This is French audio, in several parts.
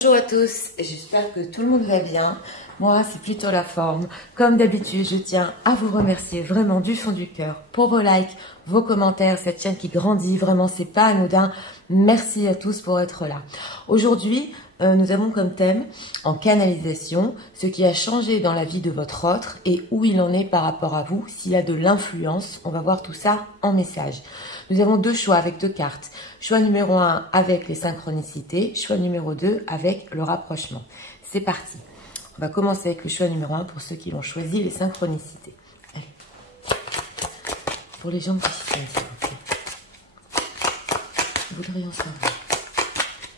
Bonjour à tous, j'espère que tout le monde va bien. Moi, c'est plutôt la forme. Comme d'habitude, je tiens à vous remercier vraiment du fond du cœur pour vos likes, vos commentaires, cette chaîne qui grandit. Vraiment, c'est pas anodin. Merci à tous pour être là. Aujourd'hui, nous avons comme thème en canalisation ce qui a changé dans la vie de votre autre et où il en est par rapport à vous. S'il a de l'influence, on va voir tout ça en message. Nous avons deux choix avec deux cartes. Choix numéro 1 avec les synchronicités. Choix numéro 2 avec le rapprochement. C'est parti. On va commencer avec le choix numéro 1 pour ceux qui ont choisi les synchronicités. Allez. Pour les gens qui s'y sont, nous voudrions savoir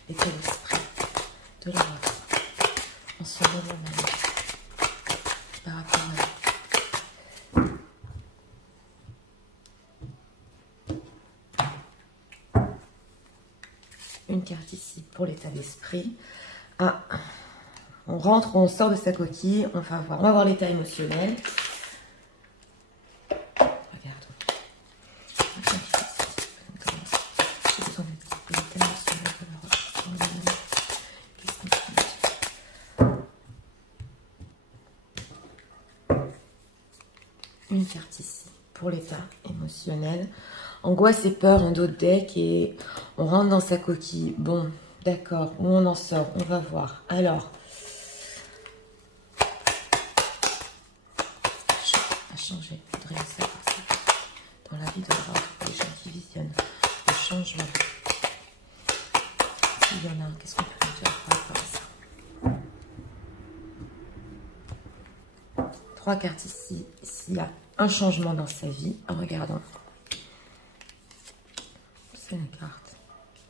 l'état d'esprit de la vôtre en ce moment même par rapport à une carte ici pour l'état d'esprit. Ah, on rentre, on sort de sa coquille, on va voir l'état émotionnel. Regardons. J'ai besoin de l'état émotionnel de leur une carte ici pour l'état émotionnel. Angoisse et peur en dos de deck et on rentre dans sa coquille. Bon, d'accord, où on en sort, on va voir. Alors, à changer, il faudrait ça dans la vie de l'autre, les gens qui visionnent le changement. S'il y en a un, qu'est-ce qu'on peut dire par rapport à ça? Trois cartes ici, s'il y a un changement dans sa vie, regardons. C'est une carte.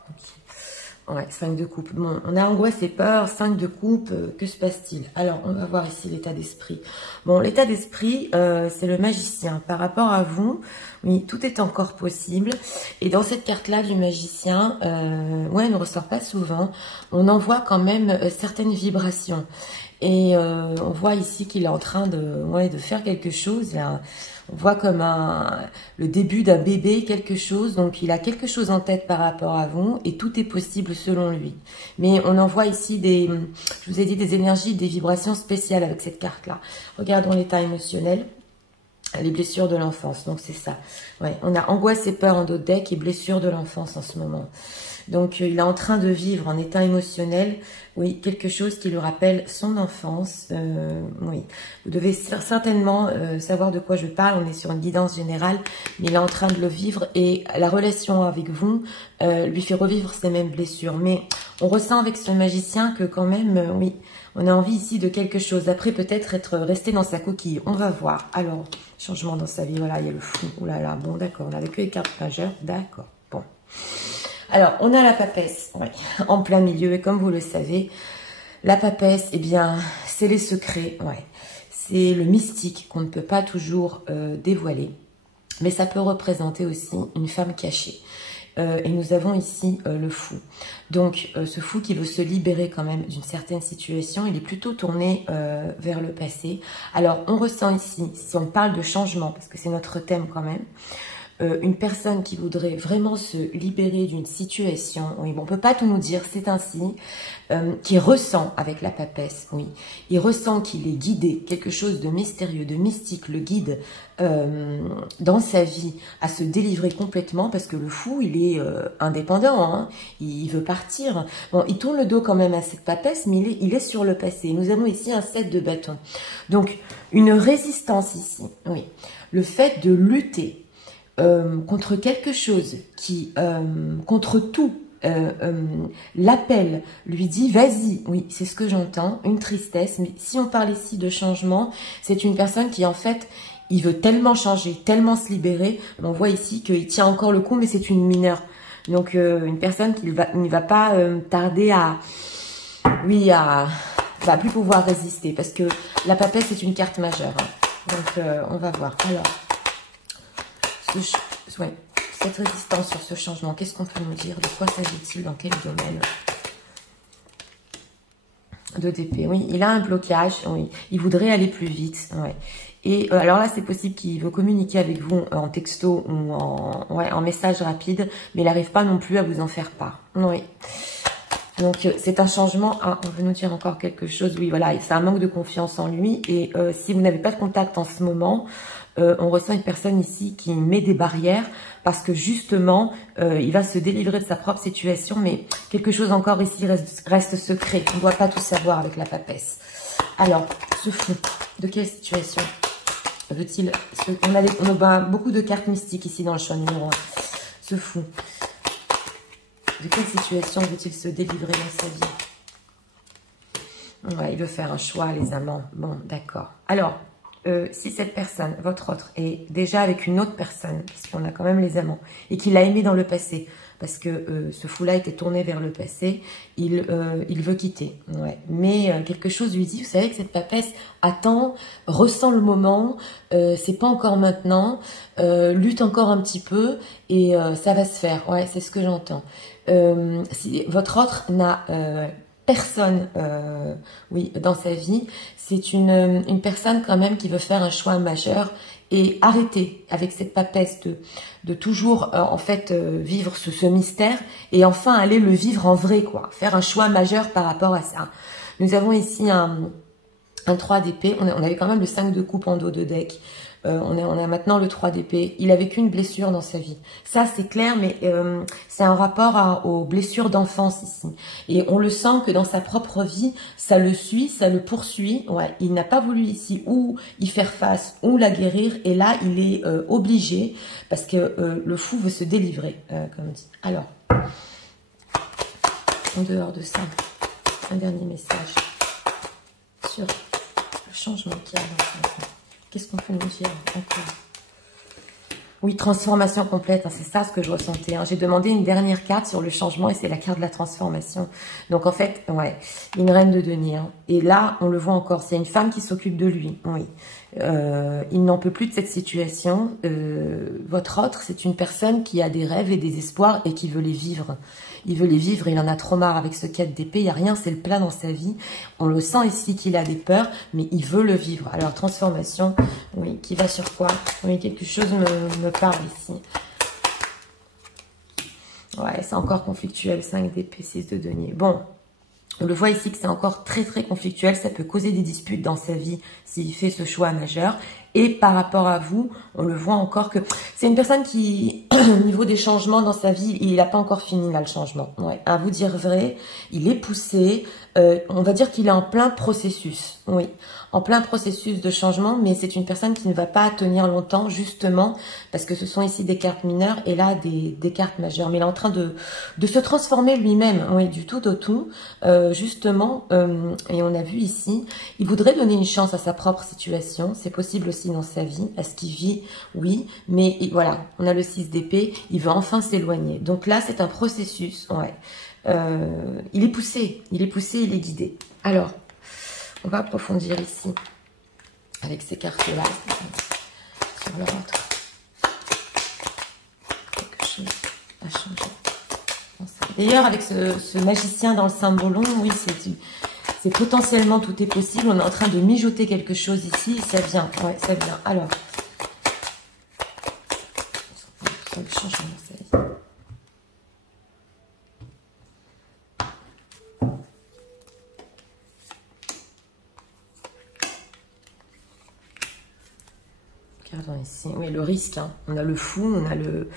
Okay. Ouais, 5 de coupe. Bon, on a angoisse et peur, 5 de coupe, que se passe-t-il? Alors, on va voir ici l'état d'esprit. Bon, l'état d'esprit, c'est le magicien. Par rapport à vous, oui, tout est encore possible. Et dans cette carte-là du magicien, ouais, elle ne ressort pas souvent. On en voit quand même certaines vibrations. Et on voit ici qu'il est en train de faire quelque chose. Là. On voit comme le début d'un bébé, quelque chose. Donc, il a quelque chose en tête par rapport à vous. Et tout est possible selon lui. Mais on en voit ici je vous ai dit, des énergies, des vibrations spéciales avec cette carte-là. Regardons l'état émotionnel. Les blessures de l'enfance. Donc, c'est ça. Ouais, on a angoisse et peur en dos de deck et blessures de l'enfance en ce moment. Donc, il est en train de vivre en état émotionnel, oui, quelque chose qui lui rappelle son enfance. Oui, vous devez certainement savoir de quoi je parle. On est sur une guidance générale, mais il est en train de le vivre et la relation avec vous lui fait revivre ces mêmes blessures. Mais on ressent avec ce magicien que quand même, oui, on a envie ici de quelque chose. Après, peut-être être resté dans sa coquille. On va voir. Alors, changement dans sa vie. Voilà, il y a le fou. Ouh là là, bon, d'accord. On n'avait que les cartes majeures. D'accord. Bon. Alors, on a la papesse, ouais, en plein milieu. Et comme vous le savez, la papesse, eh bien, c'est les secrets. Ouais. C'est le mystique qu'on ne peut pas toujours dévoiler. Mais ça peut représenter aussi une femme cachée. Et nous avons ici le fou. Donc, ce fou qui veut se libérer quand même d'une certaine situation, il est plutôt tourné vers le passé. Alors, on ressent ici, si on parle de changement, parce que c'est notre thème quand même, une personne qui voudrait vraiment se libérer d'une situation, oui, bon, on peut pas tout nous dire, c'est ainsi, qui ressent avec la papesse, oui, il ressent qu'il est guidé, quelque chose de mystérieux, de mystique, le guide dans sa vie à se délivrer complètement, parce que le fou, il est indépendant, hein, il veut partir. Bon, il tourne le dos quand même à cette papesse, mais il est sur le passé. Nous avons ici un 7 de bâton. Donc, une résistance ici, oui, le fait de lutter contre quelque chose qui, contre tout, l'appel lui dit vas-y, oui, c'est ce que j'entends, une tristesse, mais si on parle ici de changement, c'est une personne qui en fait, il veut tellement changer, tellement se libérer, on voit ici qu'il tient encore le coup, mais c'est une mineure, donc une personne qui ne va pas tarder à, oui, va plus pouvoir résister, parce que la papesse c'est une carte majeure, hein. Donc on va voir, alors, ouais, cette résistance sur ce changement, qu'est-ce qu'on peut nous dire? De quoi s'agit-il? Dans quel domaine? De d'épée, oui, il a un blocage, oui, il voudrait aller plus vite, ouais. Et alors là, c'est possible qu'il veut communiquer avec vous en texto ou en message rapide, mais il n'arrive pas non plus à vous en faire part, oui. Donc, c'est un changement. Ah, on veut nous dire encore quelque chose. Oui, voilà, c'est un manque de confiance en lui. Et si vous n'avez pas de contact en ce moment, on ressent une personne ici qui met des barrières parce que justement, il va se délivrer de sa propre situation. Mais quelque chose encore ici reste secret. On ne doit pas tout savoir avec la papesse. Alors, ce fou, de quelle situation veut-il... On a beaucoup de cartes mystiques ici dans le choix numéro 1. Ce fou. De quelle situation veut-il se délivrer dans sa vie? Ouais, il veut faire un choix, les amants. Bon, d'accord. Alors, si cette personne, votre autre, est déjà avec une autre personne, parce qu'on a quand même les amants, et qu'il l'a aimé dans le passé, parce que ce fou-là était tourné vers le passé, il veut quitter. Ouais. Mais quelque chose lui dit, vous savez que cette papesse attend, ressent le moment, c'est pas encore maintenant, lutte encore un petit peu, et ça va se faire. Ouais, c'est ce que j'entends. Si votre autre n'a personne oui, dans sa vie, c'est une personne quand même qui veut faire un choix majeur et arrêter avec cette papesse de toujours en fait vivre ce mystère et enfin aller le vivre en vrai, quoi, faire un choix majeur par rapport à ça. Nous avons ici un 3 d'épée, on avait quand même le 5 de coupe en dos de deck. On a maintenant le 3 d'épée. Il a vécu une blessure dans sa vie. Ça, c'est clair, mais c'est un rapport aux blessures d'enfance ici. Et on le sent que dans sa propre vie, ça le suit, ça le poursuit. Ouais, il n'a pas voulu ici ou y faire face ou la guérir. Et là, il est obligé parce que le fou veut se délivrer, comme on dit. Alors, en dehors de ça, un dernier message sur le changement qu'il y a dans sa vie. Qu'est-ce qu'on peut nous dire encore? Oui, transformation complète, hein, c'est ça ce que je ressentais. Hein. J'ai demandé une dernière carte sur le changement et c'est la carte de la transformation. Donc en fait, ouais, une reine de denier. Hein. Et là, on le voit encore, c'est une femme qui s'occupe de lui. Oui. Il n'en peut plus de cette situation. Votre autre, c'est une personne qui a des rêves et des espoirs et qui veut les vivre. Il veut les vivre, il en a trop marre avec ce 4 d'épée, il n'y a rien, c'est le plat dans sa vie. On le sent ici qu'il a des peurs, mais il veut le vivre. Alors, transformation, oui, qui va sur quoi? Oui, quelque chose me parle ici. Ouais, c'est encore conflictuel, 5 d'épée, 6 de denier. Bon, on le voit ici que c'est encore très très conflictuel, ça peut causer des disputes dans sa vie s'il fait ce choix majeur. Et par rapport à vous, on le voit encore que c'est une personne qui, au niveau des changements dans sa vie, il n'a pas encore fini là le changement. Ouais, à vous dire vrai, il est poussé, on va dire qu'il est en plein processus, oui, en plein processus de changement, mais c'est une personne qui ne va pas tenir longtemps justement parce que ce sont ici des cartes mineures et là des cartes majeures. Mais il est en train de se transformer lui-même, oui, du tout au tout, justement, et on a vu ici, il voudrait donner une chance à sa propre situation, c'est possible aussi dans sa vie, à ce qu'il vit, oui, mais voilà, on a le 6 d'épée, il veut enfin s'éloigner. Donc là, c'est un processus, ouais. Il est poussé, il est guidé. Alors, on va approfondir ici, avec ces cartes-là, sur leur autre. Quelque chose a changé. D'ailleurs, avec ce magicien dans le symbolon, oui, c'est potentiellement tout est possible. On est en train de mijoter quelque chose ici. Ça vient. Ouais, ça vient. Alors. Ça le changement dans sa vie. Regardons ici. Oui, le risque. Hein. On a le fou, on a le...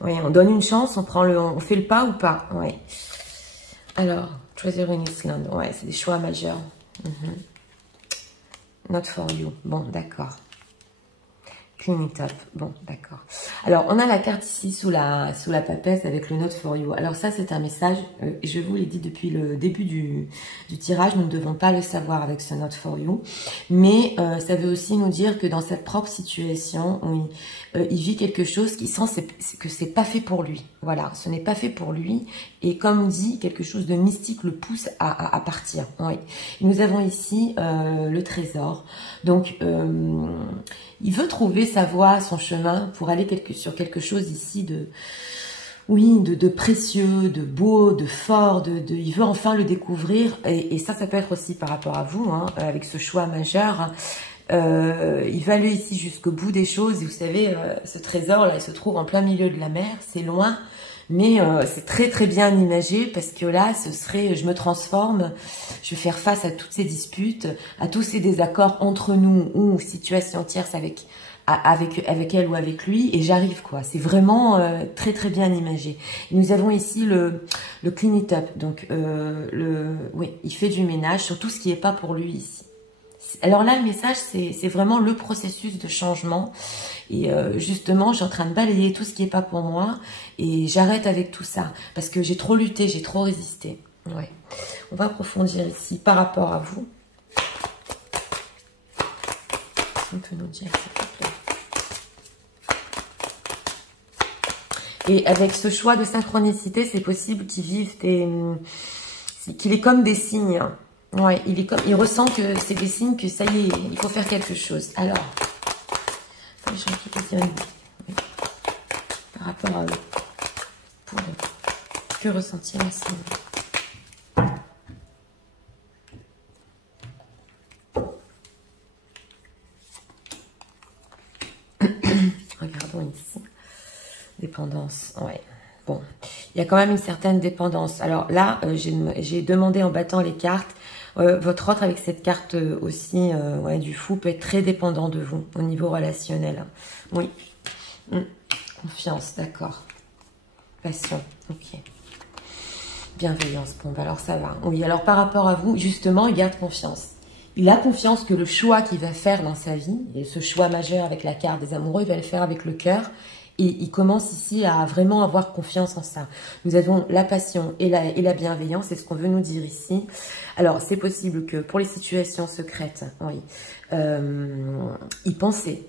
Oui, on donne une chance, on fait le pas ou pas. Oui. Alors, Treasuring Island, ouais, c'est des choix majeurs. Not for you. Bon, d'accord. Clean it up. Bon, d'accord. Alors, on a la carte ici sous la papesse avec le Not for you. Alors ça, c'est un message, je vous l'ai dit depuis le début du tirage, nous ne devons pas le savoir avec ce Not for you. Mais ça veut aussi nous dire que dans cette propre situation, oui, il vit quelque chose qui sent que c'est pas fait pour lui. Voilà, ce n'est pas fait pour lui. Et comme dit, quelque chose de mystique le pousse à partir. Oui. Nous avons ici le trésor. Donc, il veut trouver sa voie, son chemin pour aller sur quelque chose ici de précieux, de beau, de fort, il veut enfin le découvrir. Et ça peut être aussi par rapport à vous, hein, avec ce choix majeur. Hein. Il va aller ici jusqu'au bout des choses. Et vous savez, ce trésor-là, il se trouve en plein milieu de la mer. C'est loin. Mais c'est très très bien imagé parce que là, ce serait, je me transforme, je vais faire face à toutes ces disputes, à tous ces désaccords entre nous ou situation tierce avec elle ou avec lui, et j'arrive quoi. C'est vraiment très très bien imagé. Et nous avons ici le clean it up, donc oui, il fait du ménage sur tout ce qui n'est pas pour lui ici. Alors là, le message, c'est vraiment le processus de changement. Et justement, je suis en train de balayer tout ce qui n'est pas pour moi. Et j'arrête avec tout ça. Parce que j'ai trop lutté, j'ai trop résisté. Ouais. On va approfondir ici par rapport à vous. On peut nous dire, s'il vous plaît. Et avec ce choix de synchronicité, c'est possible qu'il vive qu'il est comme des signes. Ouais, il ressent que c'est des signes que ça y est, il faut faire quelque chose. Alors, les gens qui visionnent, oui, par rapport à eux, pour eux, que ressentir ici? Regardons ici. Dépendance, ouais. Bon, il y a quand même une certaine dépendance. Alors là, j'ai demandé en battant les cartes. Votre autre avec cette carte aussi ouais, du fou peut être très dépendant de vous au niveau relationnel. Oui. Confiance, d'accord. Passion, ok. Bienveillance, bon, bah alors ça va. Oui, alors par rapport à vous, justement, il garde confiance. Il a confiance que le choix qu'il va faire dans sa vie, et ce choix majeur avec la carte des amoureux, il va le faire avec le cœur. Et il commence ici à vraiment avoir confiance en ça. Nous avons la passion et la bienveillance, c'est ce qu'on veut nous dire ici. Alors, c'est possible que pour les situations secrètes, oui, il pensait,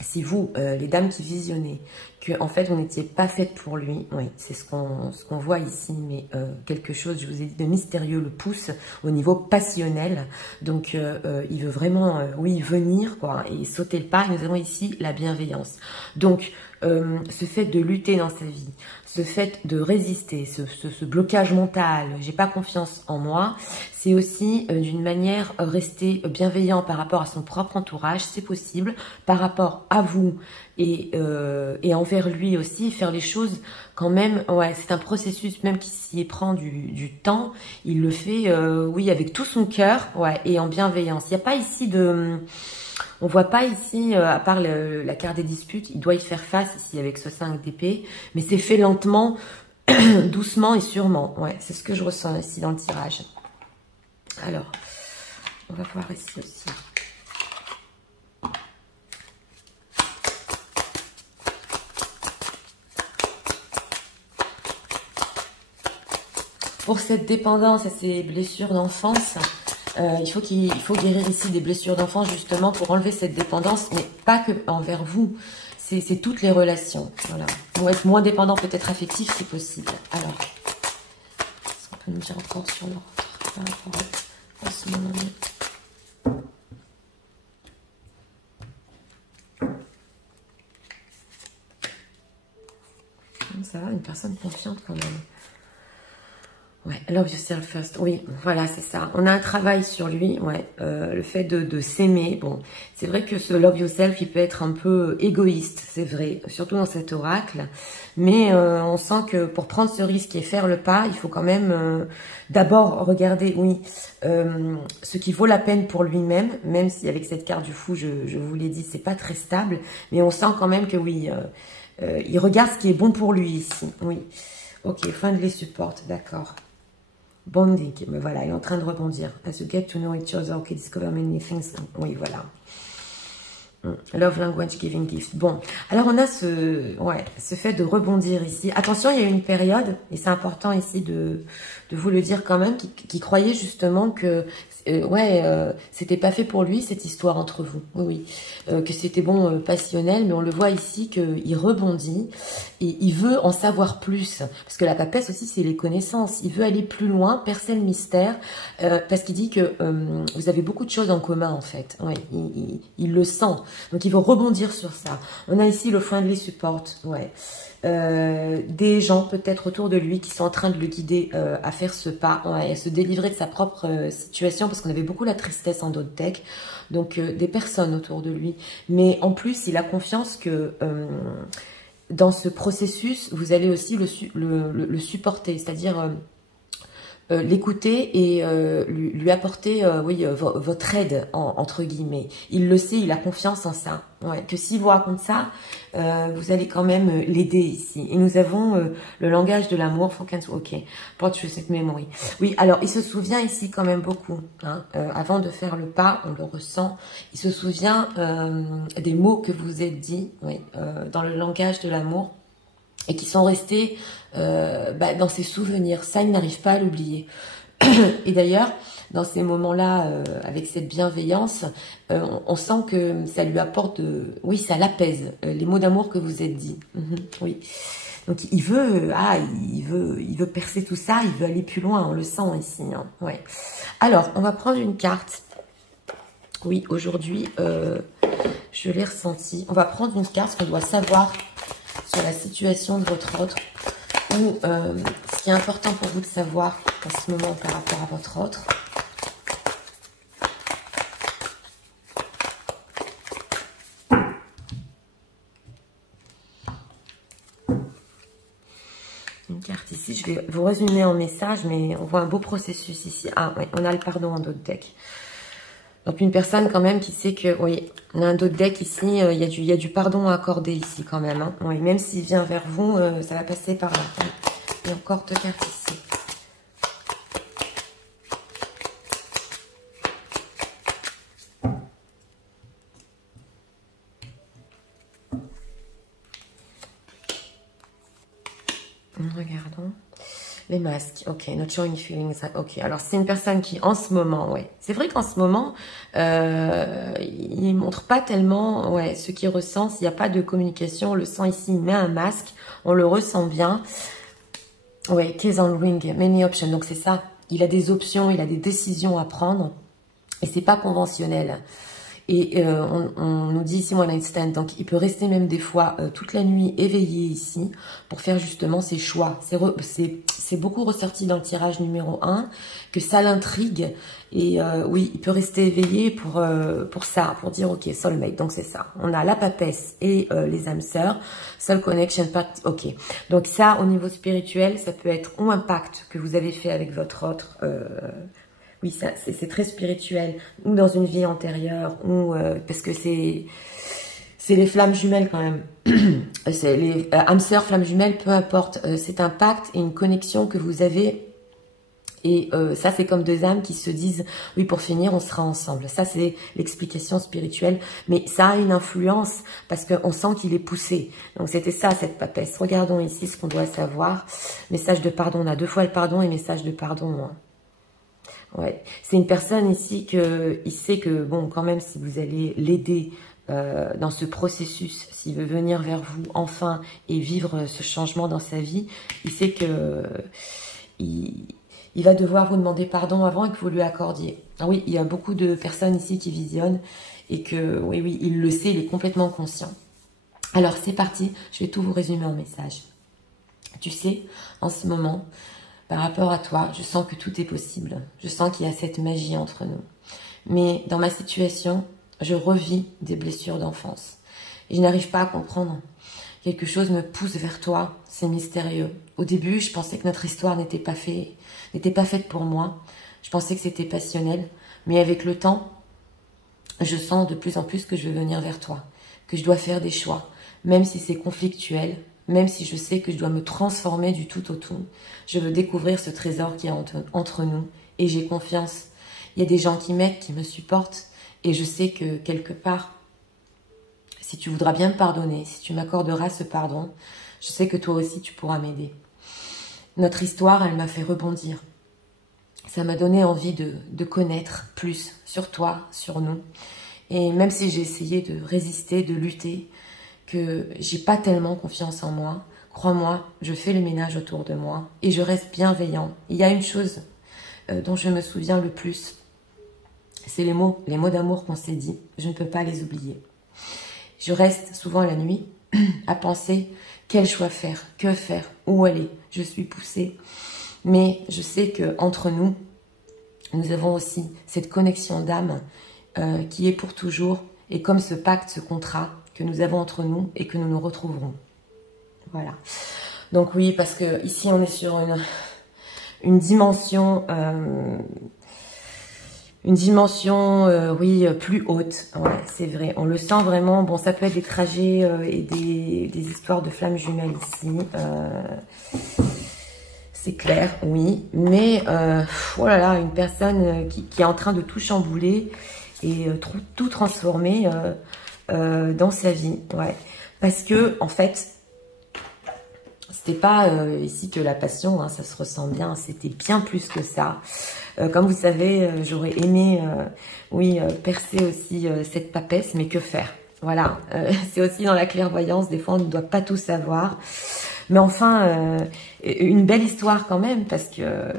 si vous, les dames qui visionnez, que en fait, vous n'étiez pas faites pour lui, oui, c'est ce qu'on voit ici, mais quelque chose, je vous ai dit, de mystérieux le pousse au niveau passionnel. Donc, il veut vraiment, oui, venir, quoi, et sauter le pas. Et nous avons ici la bienveillance. Donc, ce fait de lutter dans sa vie, ce fait de résister, ce blocage mental, j'ai pas confiance en moi, c'est aussi d'une manière rester bienveillant par rapport à son propre entourage, c'est possible, par rapport à vous et envers lui aussi, faire les choses quand même, ouais, c'est un processus même qui s'y prend du temps, il le fait, oui, avec tout son cœur, ouais, et en bienveillance. Il n'y a pas ici de... On voit pas ici, à part la carte des disputes, il doit y faire face ici avec ce 5 d'épée, mais c'est fait lentement, doucement et sûrement. Ouais, c'est ce que je ressens ici dans le tirage. Alors, on va voir ici aussi. Pour cette dépendance et ces blessures d'enfance, il faut guérir ici des blessures d'enfance justement pour enlever cette dépendance, mais pas que envers vous, c'est toutes les relations. Voilà. Pour être moins dépendant, peut-être affectif, c'est possible. Alors, est-ce qu'on peut nous dire encore sur leur par rapport à ce moment-là? Ça va, une personne confiante quand même. Ouais, love yourself first. Oui, voilà, c'est ça. On a un travail sur lui, ouais. Le fait de s'aimer. Bon, c'est vrai que ce love yourself, il peut être un peu égoïste, c'est vrai, surtout dans cet oracle. Mais on sent que pour prendre ce risque et faire le pas, il faut quand même d'abord regarder, oui, ce qui vaut la peine pour lui-même, même si avec cette carte du fou, je vous l'ai dit, c'est pas très stable. Mais on sent quand même que oui, il regarde ce qui est bon pour lui ici. Oui, ok, fin de les supporte, d'accord. Bonding, mais voilà, il est en train de rebondir. As you get to know each other, okay, discover many things. Oui, voilà. Love language, giving gift. Bon, alors on a ce fait de rebondir ici. Attention, il y a une période, et c'est important ici de vous le dire quand même, qui croyait justement que c'était pas fait pour lui cette histoire entre vous. Oui, oui. Que c'était bon, passionnel, mais on le voit ici qu'il rebondit et il veut en savoir plus. Parce que la papesse aussi, c'est les connaissances. Il veut aller plus loin, percer le mystère, parce qu'il dit que vous avez beaucoup de choses en commun en fait. Ouais, il le sent. Donc, il veut rebondir sur ça. On a ici le friendly support. Ouais. Des gens peut-être autour de lui qui sont en train de le guider à faire ce pas, ouais, à se délivrer de sa propre situation, parce qu'on avait beaucoup la tristesse en d'autres decks. Donc, des personnes autour de lui. Mais en plus, il a confiance que... dans ce processus, vous allez aussi le supporter, c'est-à-dire l'écouter et lui apporter oui, votre aide, entre guillemets. Il le sait, il a confiance en ça. Ouais, que s'il vous raconte ça, vous allez quand même l'aider ici. Et nous avons le langage de l'amour. Ok, porte cette mémoire. Oui, alors il se souvient ici quand même beaucoup. Hein, avant de faire le pas, on le ressent. Il se souvient des mots que vous vous êtes dit, oui, dans le langage de l'amour, et qui sont restés dans ses souvenirs. Ça, il n'arrive pas à l'oublier. Et d'ailleurs, dans ces moments-là, avec cette bienveillance, on sent que ça lui apporte, oui, ça l'apaise, les mots d'amour que vous êtes dit. Oui. Donc il veut, il veut percer tout ça, il veut aller plus loin, on le sent ici. Hein, ouais. Alors, on va prendre une carte. Oui, aujourd'hui, je l'ai ressenti. On va prendre une carte qu'on doit savoir sur la situation de votre autre, ou ce qui est important pour vous de savoir en ce moment par rapport à votre autre. Une carte ici, je vais vous résumer en message, mais on voit un beau processus ici. Ah ouais, on a le pardon en d'autres decks. Donc une personne quand même qui sait que, oui, on a un autre deck ici, il y a du pardon à accorder ici quand même. Hein. Oui, même s'il vient vers vous, ça va passer par là. Il y a encore deux cartes ici. Regardons. Les masques, ok, not showing feelings, ok. Alors, c'est une personne qui, en ce moment, ouais, c'est vrai qu'en ce moment, il montre pas tellement, ouais, ce qu'il ressent. S'il n'y a pas de communication, on le sent ici, il met un masque, on le ressent bien. Ouais, keys on ring, many options, donc c'est ça. Il a des options, il a des décisions à prendre, et c'est pas conventionnel. Et on nous dit ici one night stand, donc il peut rester même des fois toute la nuit éveillé ici pour faire justement ses choix. C'est beaucoup ressorti dans le tirage numéro 1 que ça l'intrigue. Et oui, il peut rester éveillé pour ça, pour dire ok, soulmate, donc c'est ça. On a la papesse et les âmes sœurs, soul connection, ok. Donc ça, au niveau spirituel, ça peut être ou un pacte que vous avez fait avec votre autre... oui, c'est très spirituel, ou dans une vie antérieure, ou parce que c'est les flammes jumelles quand même. C'est les âmes sœurs, flammes jumelles, peu importe. C'est un pacte et une connexion que vous avez. Et ça, c'est comme deux âmes qui se disent, oui, pour finir, on sera ensemble. Ça, c'est l'explication spirituelle. Mais ça a une influence parce qu'on sent qu'il est poussé. Donc, c'était ça, cette papesse. Regardons ici ce qu'on doit savoir. Message de pardon. On a deux fois le pardon et message de pardon. Hein. Ouais, c'est une personne ici il sait que, bon, quand même, si vous allez l'aider dans ce processus, s'il veut venir vers vous enfin et vivre ce changement dans sa vie, il sait que il va devoir vous demander pardon avant et que vous lui accordiez. Ah oui, il y a beaucoup de personnes ici qui visionnent et que, oui, il le sait, il est complètement conscient. Alors, c'est parti, je vais tout vous résumer en message. Tu sais, en ce moment... Par rapport à toi, je sens que tout est possible. Je sens qu'il y a cette magie entre nous. Mais dans ma situation, je revis des blessures d'enfance. Et je n'arrive pas à comprendre. Quelque chose me pousse vers toi. C'est mystérieux. Au début, je pensais que notre histoire n'était pas faite pour moi. Je pensais que c'était passionnel. Mais avec le temps, je sens de plus en plus que je veux venir vers toi. Que je dois faire des choix. Même si c'est conflictuel. Même si je sais que je dois me transformer du tout au tout, je veux découvrir ce trésor qui est entre nous et j'ai confiance. Il y a des gens qui m'aident, qui me supportent et je sais que quelque part, si tu voudras bien me pardonner, si tu m'accorderas ce pardon, je sais que toi aussi tu pourras m'aider. Notre histoire, elle m'a fait rebondir. Ça m'a donné envie de connaître plus sur toi, sur nous. Et même si j'ai essayé de résister, de lutter, que j'ai pas tellement confiance en moi, crois-moi, je fais le ménage autour de moi et je reste bienveillant. Il y a une chose dont je me souviens le plus, c'est les mots d'amour qu'on s'est dit. Je ne peux pas les oublier. Je reste souvent la nuit à penser quel choix faire, que faire, où aller. Je suis poussée, mais je sais que entre nous, nous avons aussi cette connexion d'âme qui est pour toujours et comme ce pacte, ce contrat que nous avons entre nous et que nous nous retrouverons. Voilà. Donc oui, parce que ici on est sur une dimension, oui, plus haute. Ouais, c'est vrai. On le sent vraiment. Bon, ça peut être des trajets et des histoires de flammes jumelles ici. C'est clair, oui. Mais, oh là là, une personne qui est en train de tout chambouler et tout transformer dans sa vie. Ouais. Parce que, en fait, c'était pas ici que la passion, hein, ça se ressent bien, c'était bien plus que ça. Comme vous savez, j'aurais aimé, oui, percer aussi cette papesse, mais que faire? Voilà, c'est aussi dans la clairvoyance, des fois on ne doit pas tout savoir. Mais enfin, une belle histoire quand même, parce que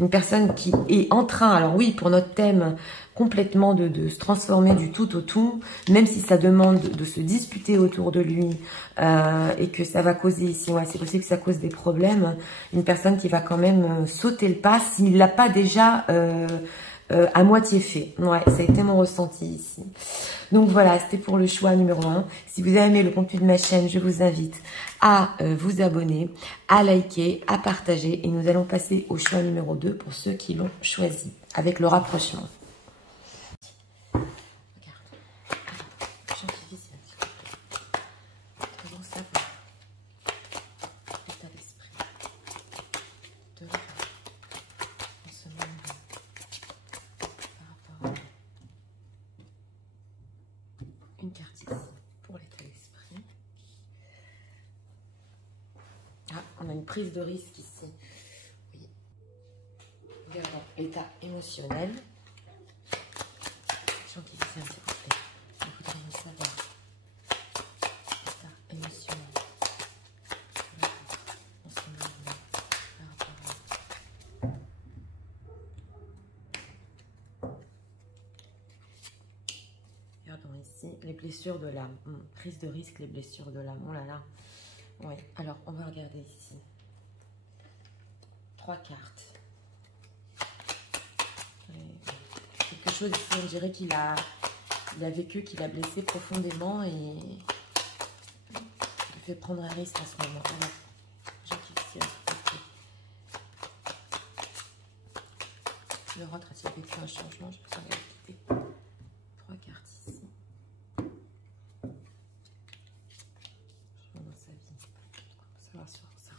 une personne qui est en train, alors oui, pour notre thème, complètement de se transformer du tout au tout, même si ça demande de se disputer autour de lui et que ça va causer ici, ouais, c'est possible que ça cause des problèmes, une personne qui va quand même sauter le pas s'il ne l'a pas déjà à moitié fait. Ouais, ça a été mon ressenti ici. Donc voilà, c'était pour le choix numéro 1. Si vous avez aimé le contenu de ma chaîne, je vous invite à vous abonner, à liker, à partager. Et nous allons passer au choix numéro 2 pour ceux qui l'ont choisi, avec le rapprochement. Une carte ici pour l'état d'esprit. Ah, on a une prise de risque ici. Oui. Regardons l'état émotionnel. Gentil, s'il vous plaît. Nous voudrions savoir l'état émotionnel. En ce moment, par rapport à... Regardons ici les blessures de l'âme. Prise de risque, les blessures de l'âme. Oh là là. Oui, alors on va regarder ici. 3 cartes. Quelque chose ici, on dirait qu'il a vécu, qu'il a blessé profondément et il fait prendre un risque en ce moment. Alors, le rentre a-t-il vécu un changement? Je peux regarder 3 cartes ici. Dans sa vie. Savoir sur ça.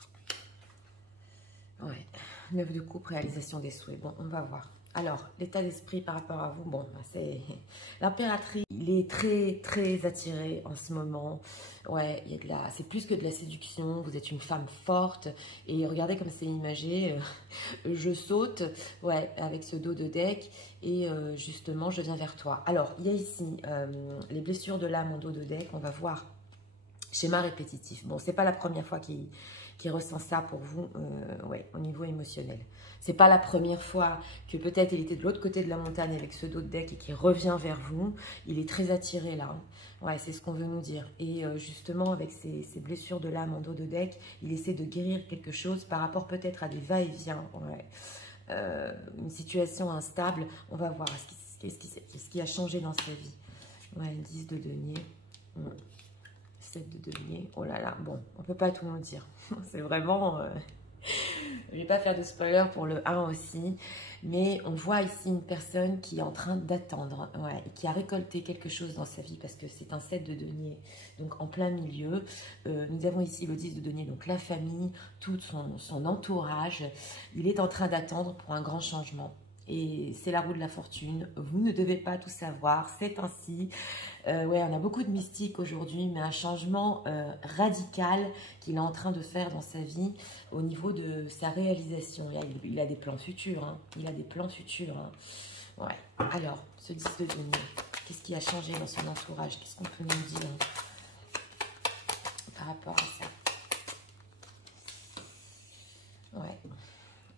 Ouais. 9 de coupe, réalisation des souhaits. Bon, on va voir. Alors, l'état d'esprit par rapport à vous, bon, c'est l'impératrice, il est très, très attiré en ce moment. Ouais, il y a de la, c'est plus que de la séduction, vous êtes une femme forte. Et regardez comme c'est imagé, je saute, ouais, avec ce dos de deck, et justement, je viens vers toi. Alors, il y a ici les blessures de l'âme en dos de deck, on va voir. Schéma répétitif. Bon, c'est pas la première fois qu'il ressent ça pour vous, ouais, au niveau émotionnel. C'est pas la première fois que peut-être il était de l'autre côté de la montagne avec ce dos de deck et qu'il revient vers vous. Il est très attiré là. Ouais, c'est ce qu'on veut nous dire. Et justement, avec ces blessures de l'âme en dos de deck, il essaie de guérir quelque chose par rapport peut-être à des va-et-vient. Ouais. Une situation instable. On va voir qu'est-ce qui a changé dans sa vie. Ouais, 10 de denier. 7 de denier. Oh là là, bon, on peut pas tout nous dire. C'est vraiment... Je vais pas faire de spoiler pour le 1 aussi. Mais on voit ici une personne qui est en train d'attendre. Ouais, et qui a récolté quelque chose dans sa vie parce que c'est un 7 de denier. Donc en plein milieu. Nous avons ici le 10 de denier. Donc la famille, tout son entourage. Il est en train d'attendre pour un grand changement. Et c'est la roue de la fortune. Vous ne devez pas tout savoir. C'est ainsi. Ouais, on a beaucoup de mystique aujourd'hui, mais un changement radical qu'il est en train de faire dans sa vie au niveau de sa réalisation. Il a des plans futurs. Hein. Il a des plans futurs. Hein. Ouais. Alors, ce 10 de denier, qu'est-ce qui a changé dans son entourage? Qu'est-ce qu'on peut nous dire par rapport à ça? Ouais.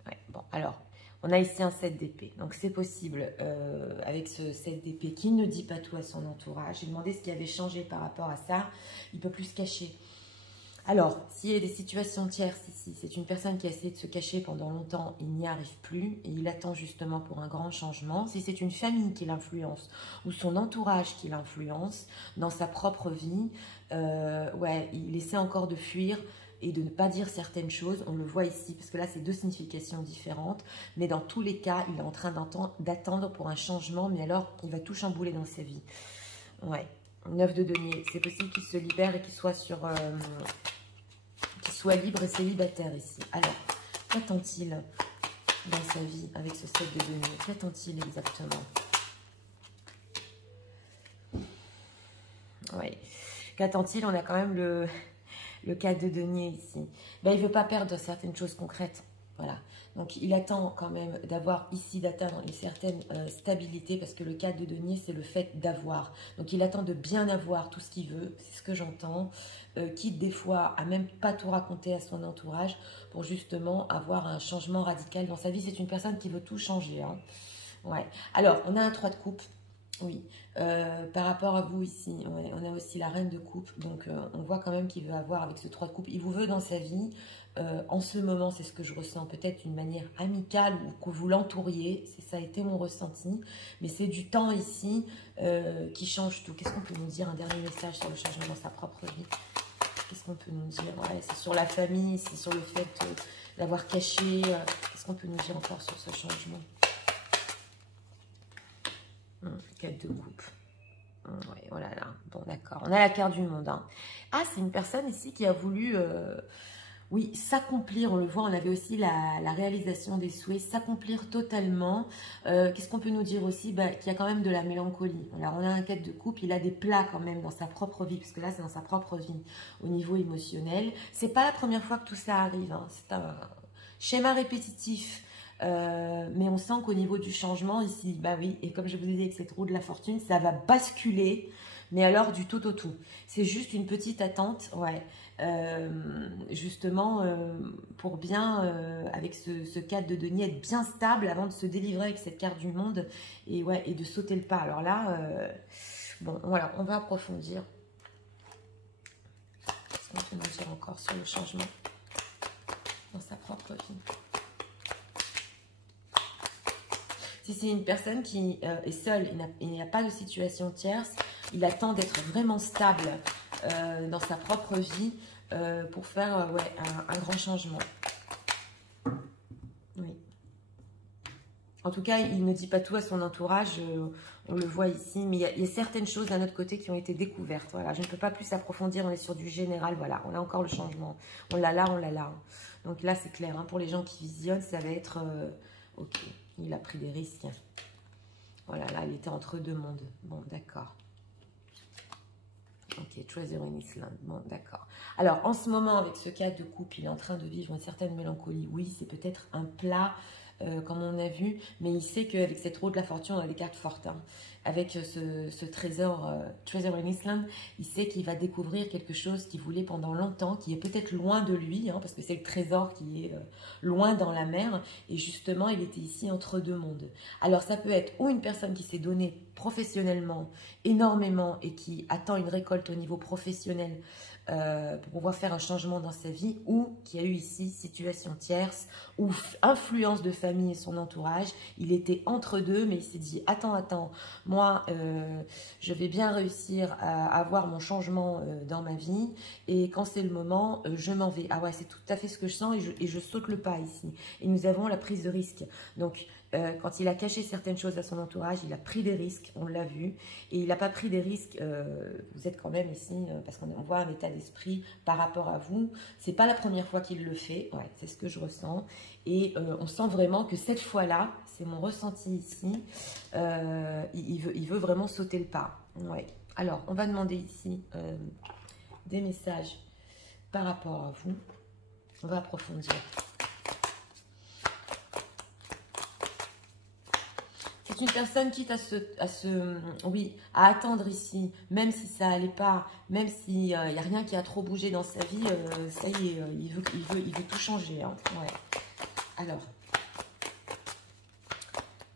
Ouais. Bon, alors... On a ici un 7 d'épée, donc c'est possible avec ce 7 d'épée qui ne dit pas tout à son entourage. J'ai demandé ce qui avait changé par rapport à ça, il ne peut plus se cacher. Alors, s'il y a des situations tierces ici, c'est une personne qui a essayé de se cacher pendant longtemps, il n'y arrive plus et il attend justement pour un grand changement. Si c'est une famille qui l'influence ou son entourage qui l'influence dans sa propre vie, ouais, il essaie encore de fuir et de ne pas dire certaines choses. On le voit ici, parce que là, c'est deux significations différentes. Mais dans tous les cas, il est en train d'attendre pour un changement, mais alors, il va tout chambouler dans sa vie. Ouais, 9 de denier. C'est possible qu'il se libère et qu'il soit qu'il soit libre et célibataire ici. Alors, qu'attend-il dans sa vie avec ce 7 de denier? Qu'attend-il exactement? Oui. Qu'attend-il? On a quand même le 4 de denier ici. Ben, il ne veut pas perdre certaines choses concrètes. Voilà. Donc, il attend quand même d'avoir ici, d'atteindre une certaine stabilité, parce que le 4 de denier, c'est le fait d'avoir. Donc, il attend de bien avoir tout ce qu'il veut, c'est ce que j'entends. Quitte des fois à même pas tout raconter à son entourage pour justement avoir un changement radical dans sa vie. C'est une personne qui veut tout changer. Hein. Ouais. Alors, on a un 3 de coupe. Oui, par rapport à vous ici, on a aussi la reine de coupe, donc on voit quand même qu'il veut avoir avec ce 3 de coupe, il vous veut dans sa vie, en ce moment c'est ce que je ressens, peut-être d'une manière amicale ou que vous l'entouriez, ça a été mon ressenti, mais c'est du temps ici qui change tout. Qu'est-ce qu'on peut nous dire, un dernier message sur le changement dans sa propre vie? Qu'est-ce qu'on peut nous dire? Ouais, c'est sur la famille, c'est sur le fait d'avoir caché, qu'est-ce qu'on peut nous dire encore sur ce changement? 4 de coupe. Ouais, oh là là. Bon, d'accord. On a la carte du monde. Hein. Ah, c'est une personne ici qui a voulu, oui, s'accomplir. On le voit, on avait aussi la réalisation des souhaits, s'accomplir totalement. Qu'est-ce qu'on peut nous dire aussi? Bah, qu'il y a quand même de la mélancolie. Alors, on a un 4 de coupe. Il a des plats quand même dans sa propre vie, parce que là, c'est dans sa propre vie au niveau émotionnel. C'est pas la première fois que tout ça arrive. Hein. C'est un schéma répétitif. Mais on sent qu'au niveau du changement ici, bah oui, et comme je vous ai dit avec cette roue de la fortune, ça va basculer, mais alors du tout au tout. C'est juste une petite attente, ouais, justement pour bien, avec ce 4 de denier, être bien stable avant de se délivrer avec cette carte du monde et, ouais, et de sauter le pas. Alors là, bon, voilà, on va approfondir. Qu'est-ce qu'on peut nous dire encore sur le changement dans sa propre vie? Si c'est une personne qui est seule, il n'y a pas de situation tierce, il attend d'être vraiment stable dans sa propre vie pour faire ouais, un grand changement. Oui. En tout cas, il ne dit pas tout à son entourage, on le voit ici, mais il y a certaines choses d'un autre côté qui ont été découvertes. Voilà, je ne peux pas plus approfondir, on est sur du général, voilà, on a encore le changement. On l'a là, on l'a là. Donc là, c'est clair, hein, pour les gens qui visionnent, ça va être... ok, il a pris des risques. Voilà, là, il était entre deux mondes. Bon, d'accord. Ok, Treasure in Island. Bon, d'accord. Alors, en ce moment, avec ce cas de couple, il est en train de vivre une certaine mélancolie. Oui, c'est peut-être un plat, comme on a vu, mais il sait qu'avec cette roue de la fortune, on a des cartes fortes. Hein. Avec ce trésor, Treasure in Island, il sait qu'il va découvrir quelque chose qu'il voulait pendant longtemps, qui est peut-être loin de lui, hein, parce que c'est le trésor qui est loin dans la mer. Et justement, il était ici entre deux mondes. Alors, ça peut être ou une personne qui s'est donnée professionnellement énormément et qui attend une récolte au niveau professionnel pour pouvoir faire un changement dans sa vie, ou qui a eu ici situation tierce ou influence de famille et son entourage. Il était entre deux, mais il s'est dit attends, moi je vais bien réussir à avoir mon changement dans ma vie, et quand c'est le moment, je m'en vais. Ah ouais, c'est tout à fait ce que je sens, et je saute le pas ici. Et nous avons la prise de risque. Donc quand il a caché certaines choses à son entourage, il a pris des risques, on l'a vu, et il n'a pas pris des risques, vous êtes quand même ici, parce qu'on voit un état d'esprit par rapport à vous, c'est pas la première fois qu'il le fait, ouais, c'est ce que je ressens, et on sent vraiment que cette fois-là, c'est mon ressenti ici, il veut vraiment sauter le pas, ouais. Alors, on va demander ici des messages par rapport à vous, on va approfondir. C'est une personne quitte oui, à attendre ici, même si ça n'allait pas, même s'il n'y a rien qui a trop bougé dans sa vie, ça y est, il veut tout changer. Hein. Ouais. Alors,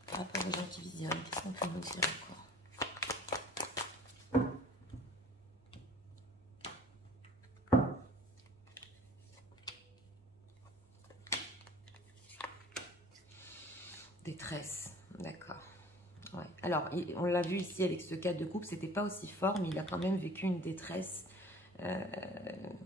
par rapport aux gens qui visionnent, qu'est-ce qu'on peut nous dire encore? Détresse, d'accord. Ouais. Alors, on l'a vu ici avec ce 4 de coupe, c'était pas aussi fort, mais il a quand même vécu une détresse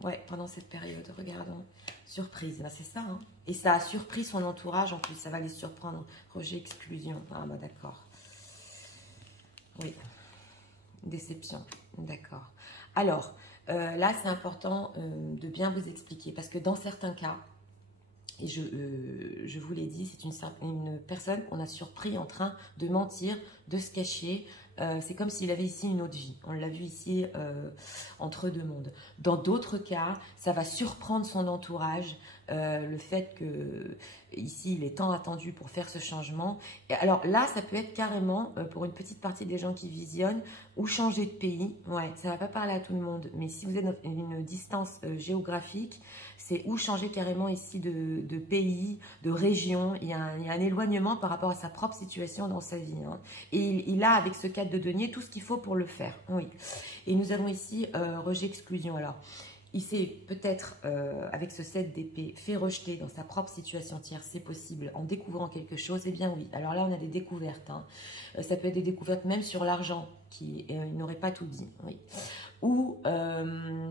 Ouais, pendant cette période, regardons. Surprise, bah, c'est ça. Hein. Et ça a surpris son entourage en plus, ça va les surprendre. Rejet, exclusion. Ah bah d'accord. Oui. Déception, d'accord. Alors, là, c'est important de bien vous expliquer parce que dans certains cas, et je vous l'ai dit, c'est une personne qu'on a surpris en train de mentir, de se cacher. C'est comme s'il avait ici une autre vie. On l'a vu ici entre deux mondes. Dans d'autres cas, ça va surprendre son entourage. Le fait que ici, il est tant attendu pour faire ce changement. Et alors là, ça peut être carrément, pour une petite partie des gens qui visionnent, ou changer de pays. Ouais, ça ne va pas parler à tout le monde. Mais si vous êtes dans une distance géographique, c'est ou changer carrément ici de pays, de région. Il y a un éloignement par rapport à sa propre situation dans sa vie. Hein. Et il a, avec ce cadre de denier, tout ce qu'il faut pour le faire. Oui. Et nous avons ici rejet-exclusion. Alors, il s'est peut-être, avec ce 7 d'épée, fait rejeter dans sa propre situation tierce, c'est possible, en découvrant quelque chose. Eh bien oui, alors là on a des découvertes. Hein. Ça peut être des découvertes même sur l'argent, qui il n'aurait pas tout dit. Oui. Ou,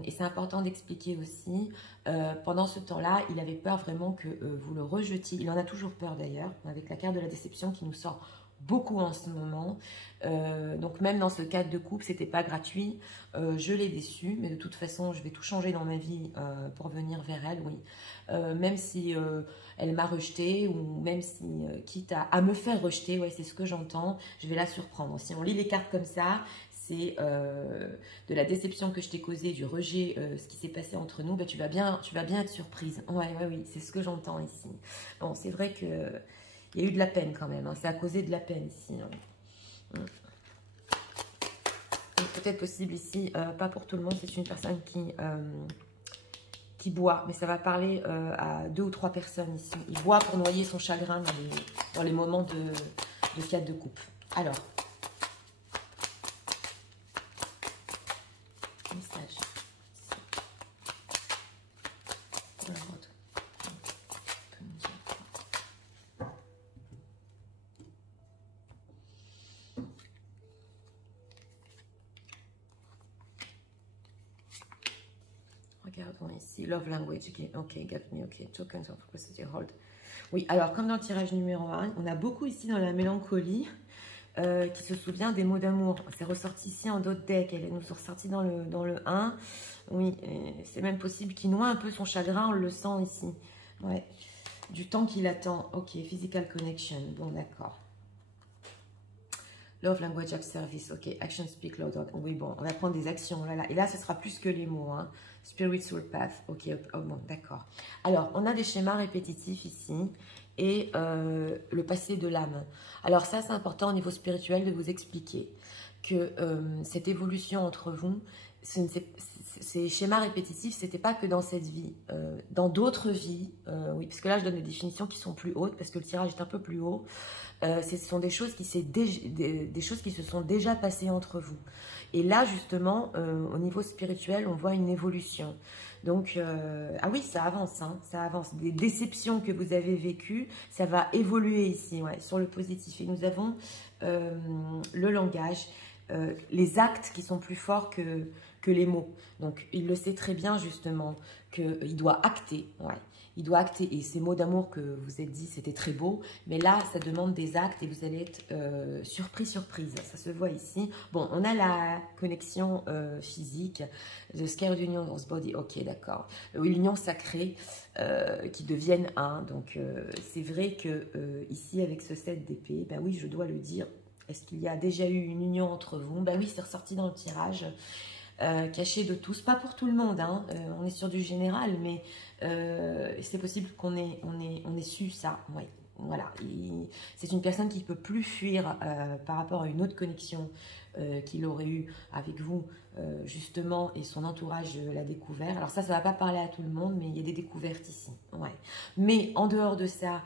et c'est important d'expliquer aussi, pendant ce temps-là, il avait peur vraiment que vous le rejetiez. Il en a toujours peur d'ailleurs, avec la carte de la déception qui nous sort beaucoup en ce moment. Donc même dans ce cadre de couple, c'était pas gratuit. Je l'ai déçu, mais de toute façon, je vais tout changer dans ma vie pour venir vers elle, oui. Même si elle m'a rejeté, ou même si, quitte à me faire rejeter, ouais, c'est ce que j'entends, je vais la surprendre. Si on lit les cartes comme ça, c'est de la déception que je t'ai causée, du rejet, ce qui s'est passé entre nous, ben, tu vas bien être surprise. Ouais, oui, c'est ce que j'entends ici. Bon, c'est vrai que il y a eu de la peine quand même, hein. Ça a causé de la peine ici. Hein. Peut-être possible ici, pas pour tout le monde, c'est une personne qui boit, mais ça va parler à 2 ou 3 personnes ici. Il boit pour noyer son chagrin dans les moments de cadre de coupe. Alors, message. Regardons ici, love language, ok, got me, ok, tokens of capacity hold. Oui, alors comme dans le tirage numéro 1, on a beaucoup ici dans la mélancolie qui se souvient des mots d'amour. C'est ressorti ici en d'autres decks, elle nous est ressortie dans le 1. Oui, c'est même possible qu'il noie un peu son chagrin, on le sent ici. Ouais, du temps qu'il attend. Ok, physical connection, bon d'accord. Love language of service, ok. Action speak louder. Oui, bon, on va prendre des actions. Là. Et là, ce sera plus que les mots. Hein. Spiritual path, ok. Oh, bon, d'accord. Alors, on a des schémas répétitifs ici. Et le passé de l'âme. Alors ça, c'est important au niveau spirituel de vous expliquer que cette évolution entre vous, ces schémas répétitifs, c'était pas que dans cette vie, dans d'autres vies, oui, parce que là je donne des définitions qui sont plus hautes, parce que le tirage est un peu plus haut, ce sont des choses qui se sont déjà passées entre vous. Et là justement, au niveau spirituel, on voit une évolution. Donc, ah oui, ça avance, hein, ça avance. Des déceptions que vous avez vécues, ça va évoluer ici, ouais, sur le positif. Et nous avons le langage, les actes qui sont plus forts que les mots. Donc, il le sait très bien, justement, qu'il doit acter. Ouais. Il doit acter. Et ces mots d'amour que vous êtes dit, c'était très beau. Mais là, ça demande des actes et vous allez être surprise. Ça se voit ici. Bon, on a la connexion physique. The scared union of body. Ok, d'accord. Union sacrée qui deviennent un. Donc, c'est vrai que ici, avec ce 7 d'épée, ben oui, je dois le dire. Est-ce qu'il y a déjà eu une union entre vous? Ben oui, c'est ressorti dans le tirage. Caché de tous, pas pour tout le monde, hein. On est sur du général, mais c'est possible qu'on ait su ça, ouais. Voilà, c'est une personne qui ne peut plus fuir par rapport à une autre connexion qu'il aurait eue avec vous, justement, et son entourage l'a découvert. Alors ça ne va pas parler à tout le monde, mais il y a des découvertes ici, ouais. Mais en dehors de ça,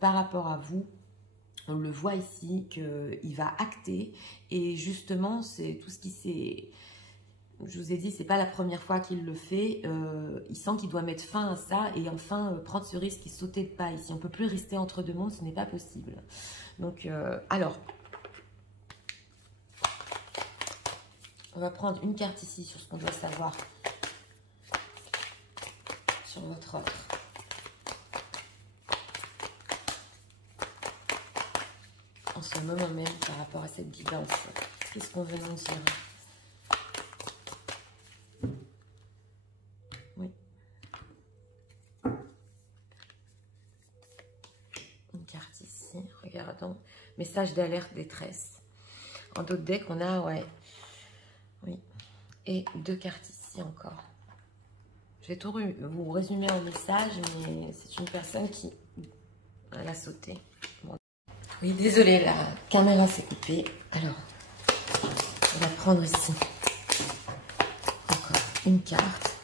par rapport à vous, on le voit ici qu'il va acter, et justement, c'est tout ce qui s'est... Je vous ai dit, c'est pas la première fois qu'il le fait. Il sent qu'il doit mettre fin à ça et enfin prendre ce risque et sauter de pas ici. On peut plus rester entre deux mondes, ce n'est pas possible. Donc, alors, on va prendre une carte ici sur ce qu'on doit savoir sur votre offre. En ce moment même, par rapport à cette guidance, qu'est-ce qu'on veut nous dire? Oui. Une carte ici, regardons. Message d'alerte, détresse. En d'autres decks, on a, ouais. Oui. Et 2 cartes ici encore. Je vais tout vous résumer en message, mais c'est une personne qui... Elle a sauté. Bon. Oui, désolée, la caméra s'est coupée. Alors, on va prendre ici. Encore une carte.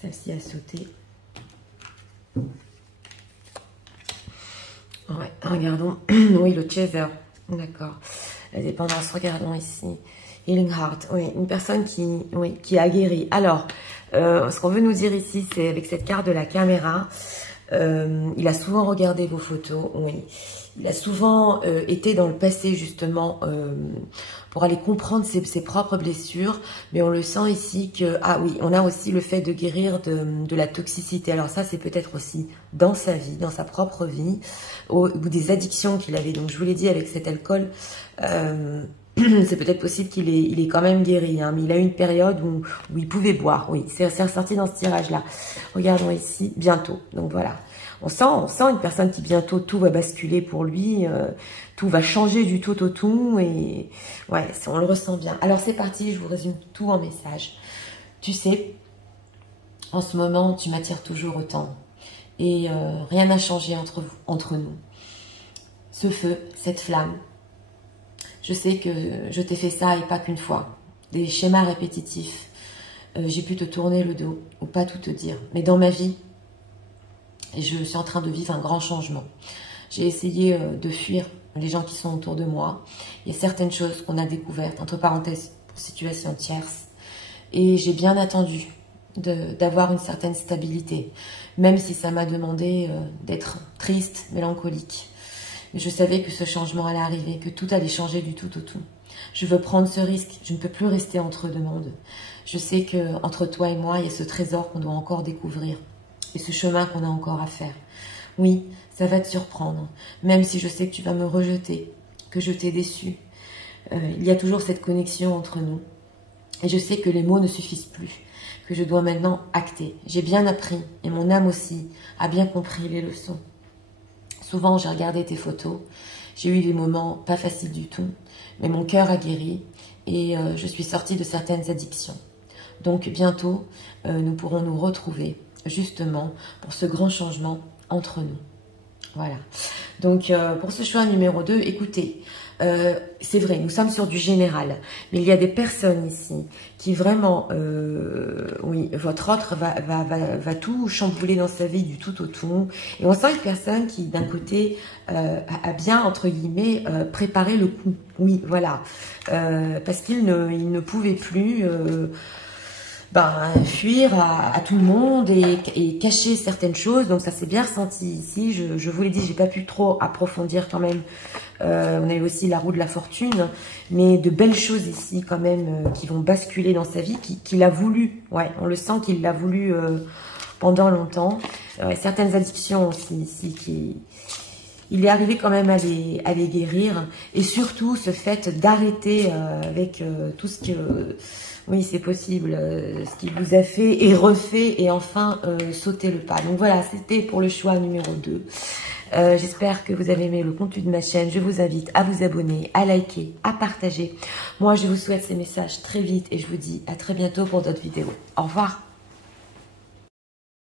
Celle-ci a sauté. Ouais, regardons. Oui, le chaser. D'accord. La dépendance, regardons ici. Healing Heart, oui, une personne qui a guéri. Alors, ce qu'on veut nous dire ici, c'est avec cette carte de la caméra, il a souvent regardé vos photos, oui. Il a souvent été dans le passé, justement, pour aller comprendre ses propres blessures. Mais on le sent ici que, ah oui, on a aussi le fait de guérir de la toxicité. Alors ça, c'est peut-être aussi dans sa vie, dans sa propre vie, ou des addictions qu'il avait. Donc, je vous l'ai dit, avec cet alcool... c'est peut-être possible qu'il est quand même guéri, hein, mais il a eu une période où il pouvait boire. Oui, c'est ressorti dans ce tirage-là. Regardons ici, bientôt. Donc voilà, on sent une personne qui bientôt tout va basculer pour lui, tout va changer du tout au tout, et ouais, on le ressent bien. Alors c'est parti, je vous résume tout en message. Tu sais, en ce moment, tu m'attires toujours autant, et rien n'a changé entre nous. Ce feu, cette flamme. Je sais que je t'ai fait ça et pas qu'une fois. Des schémas répétitifs. J'ai pu te tourner le dos ou pas tout te dire. Mais dans ma vie, et je suis en train de vivre un grand changement. J'ai essayé de fuir les gens qui sont autour de moi. Il y a certaines choses qu'on a découvertes, entre parenthèses, pour situation tierce. Et j'ai bien attendu d'avoir une certaine stabilité. Même si ça m'a demandé d'être triste, mélancolique. Mais je savais que ce changement allait arriver, que tout allait changer du tout au tout. Je veux prendre ce risque. Je ne peux plus rester entre deux mondes. Je sais qu'entre toi et moi, il y a ce trésor qu'on doit encore découvrir. Et ce chemin qu'on a encore à faire. Oui, ça va te surprendre. Même si je sais que tu vas me rejeter, que je t'ai déçu. Il y a toujours cette connexion entre nous. Et je sais que les mots ne suffisent plus. Que je dois maintenant acter. J'ai bien appris. Et mon âme aussi a bien compris les leçons. Souvent, j'ai regardé tes photos, j'ai eu des moments pas faciles du tout, mais mon cœur a guéri et je suis sortie de certaines addictions. Donc bientôt, nous pourrons nous retrouver justement pour ce grand changement entre nous. Voilà. Donc pour ce choix numéro 2, écoutez, c'est vrai, nous sommes sur du général, mais il y a des personnes ici qui vraiment, oui, votre autre va tout chambouler dans sa vie du tout au tout. Et on sent une personne qui, d'un côté, a bien, entre guillemets, préparé le coup. Oui, voilà. Parce qu'il ne pouvait plus... fuir à tout le monde et cacher certaines choses. Donc ça s'est bien ressenti ici. Je vous l'ai dit, j'ai pas pu trop approfondir quand même. On a eu aussi la roue de la fortune, mais de belles choses ici quand même qui vont basculer dans sa vie, qu'il a voulu. Ouais, on le sent qu'il l'a voulu pendant longtemps. Certaines addictions aussi ici il est arrivé quand même à les guérir. Et surtout ce fait d'arrêter avec tout ce que... Oui, c'est possible, ce qu'il vous a fait et refait et enfin sauter le pas. Donc voilà, c'était pour le choix numéro 2. J'espère que vous avez aimé le contenu de ma chaîne. Je vous invite à vous abonner, à liker, à partager. Moi, je vous souhaite ces messages très vite et je vous dis à très bientôt pour d'autres vidéos. Au revoir.